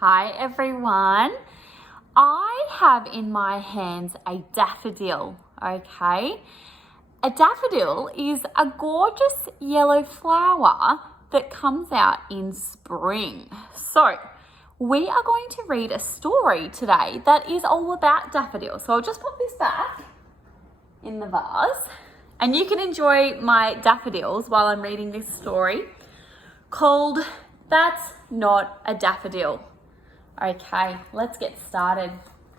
Hi everyone. I have in my hands a daffodil, okay? A daffodil is a gorgeous yellow flower that comes out in spring. So we are going to read a story today that is all about daffodils. So I'll just put this back in the vase and you can enjoy my daffodils while I'm reading this story called That's Not a Daffodil. Okay, let's get started.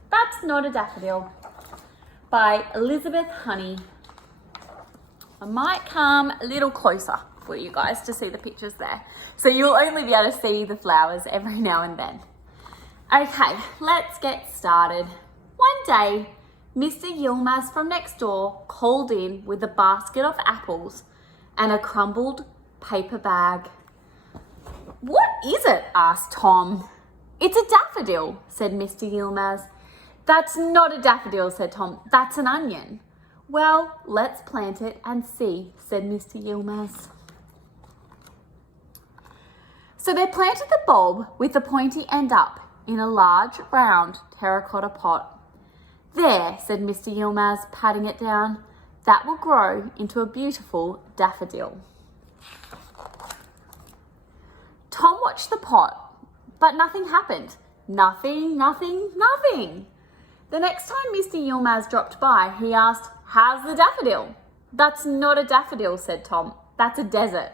That's Not a Daffodil by Elizabeth Honey. I might come a little closer for you guys to see the pictures there. So you'll only be able to see the flowers every now and then. Okay, let's get started. One day, Mr. Yilmaz from next door called in with a basket of apples and a crumbled paper bag. "What is it?" asked Tom. "It's a daffodil," said Mr. Yilmaz. "That's not a daffodil," said Tom. "That's an onion." "Well, let's plant it and see," said Mr. Yilmaz. So they planted the bulb with the pointy end up in a large, round terracotta pot. "There," said Mr. Yilmaz, patting it down. "That will grow into a beautiful daffodil." Tom watched the pot, but nothing happened. Nothing. The next time Mr. Yilmaz dropped by, he asked, "How's the daffodil?" "That's not a daffodil," said Tom. "That's a desert."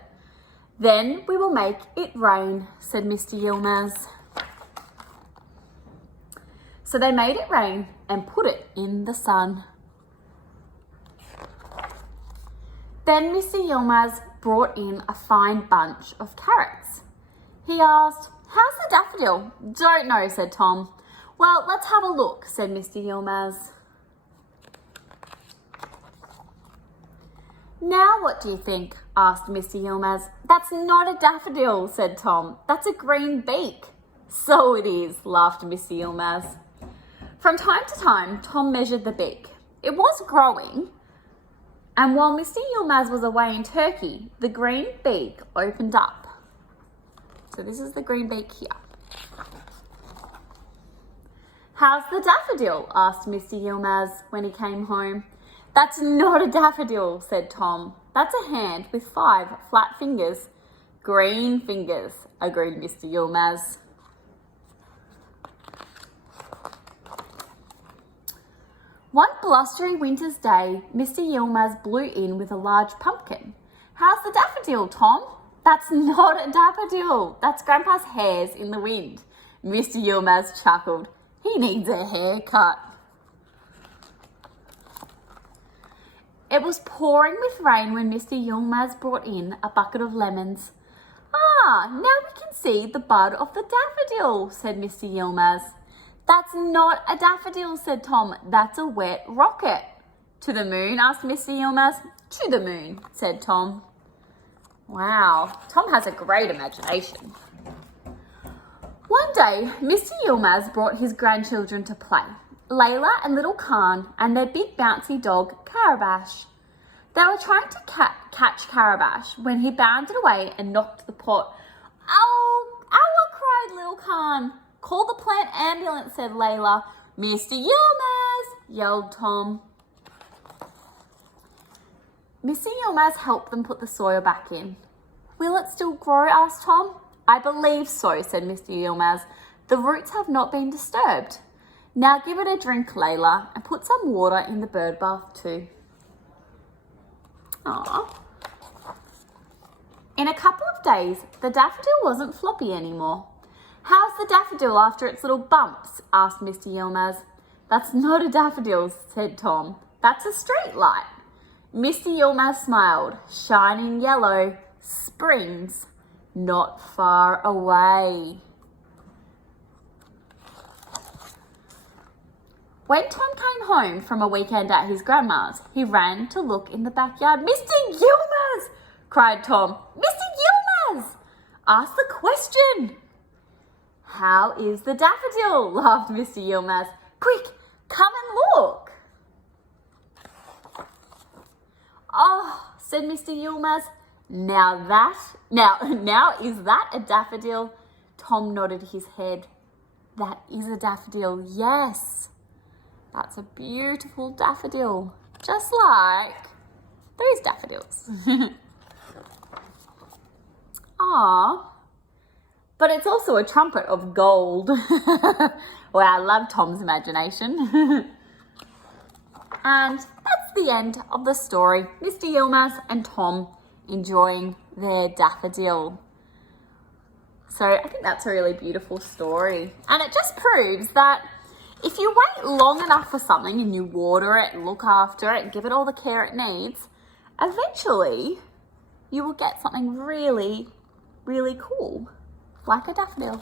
"Then we will make it rain," said Mr. Yilmaz. So they made it rain and put it in the sun. Then Mr. Yilmaz brought in a fine bunch of carrots. He asked, "How's the daffodil?" "Don't know," said Tom. "Well, let's have a look," said Mr. Yilmaz. "Now what do you think?" asked Mr. Yilmaz. "That's not a daffodil," said Tom. "That's a green beak." "So it is," laughed Mr. Yilmaz. From time to time, Tom measured the beak. It was growing, and while Mr. Yilmaz was away in Turkey, the green beak opened up. So this is the green beak here. "How's the daffodil?" asked Mr. Yilmaz when he came home. "That's not a daffodil," said Tom. "That's a hand with 5 flat fingers." "Green fingers," agreed Mr. Yilmaz. One blustery winter's day, Mr. Yilmaz blew in with a large pumpkin. "How's the daffodil, Tom?" "That's not a daffodil. That's Grandpa's hairs in the wind." Mr. Yilmaz chuckled. "He needs a haircut." It was pouring with rain when Mr. Yilmaz brought in a bucket of lemons. "Ah, now we can see the bud of the daffodil," said Mr. Yilmaz. "That's not a daffodil," said Tom. "That's a wet rocket." "To the moon?" asked Mr. Yilmaz. "To the moon," said Tom. Wow, Tom has a great imagination. One day, Mr. Yilmaz brought his grandchildren to play, Layla and little Khan and their big bouncy dog, Carabash. They were trying to catch Carabash when he bounded away and knocked the pot. "Ow, ow," cried little Khan. "Call the plant ambulance," said Layla. "Mr. Yilmaz," yelled Tom. Mr. Yilmaz helped them put the soil back in. "Will it still grow?" asked Tom. "I believe so," said Mr. Yilmaz. "The roots have not been disturbed." "Now give it a drink, Layla, and put some water in the bird bath too." Aww. In a couple of days, the daffodil wasn't floppy anymore. "How's the daffodil after its little bumps?" asked Mr. Yilmaz. "That's not a daffodil," said Tom. "That's a street light." Mr. Yilmaz smiled. "Shining yellow, springs not far away." When Tom came home from a weekend at his grandma's, he ran to look in the backyard. "Mr. Yilmaz!" cried Tom. "Mr. Yilmaz! Ask the question!" "How is the daffodil?" laughed Mr. Yilmaz. "Quick, come and look." "Oh," said Mr. Yilmaz. Now is that a daffodil?" Tom nodded his head. That is a daffodil, yes. That's a beautiful daffodil, just like those daffodils. Ah, but it's also a trumpet of gold. Well, I love Tom's imagination. And that's the end of the story. Mr. Yilmaz and Tom enjoying their daffodil. So I think that's a really beautiful story. And it just proves that if you wait long enough for something and you water it, look after it, give it all the care it needs, eventually you will get something really, really cool, like a daffodil.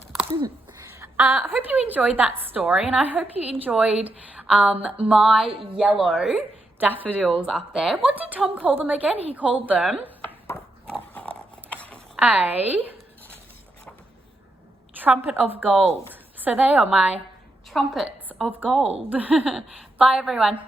I hope you enjoyed that story, and I hope you enjoyed my yellow daffodils up there. What did Tom call them again? He called them a trumpet of gold. So they are my trumpets of gold. Bye, everyone.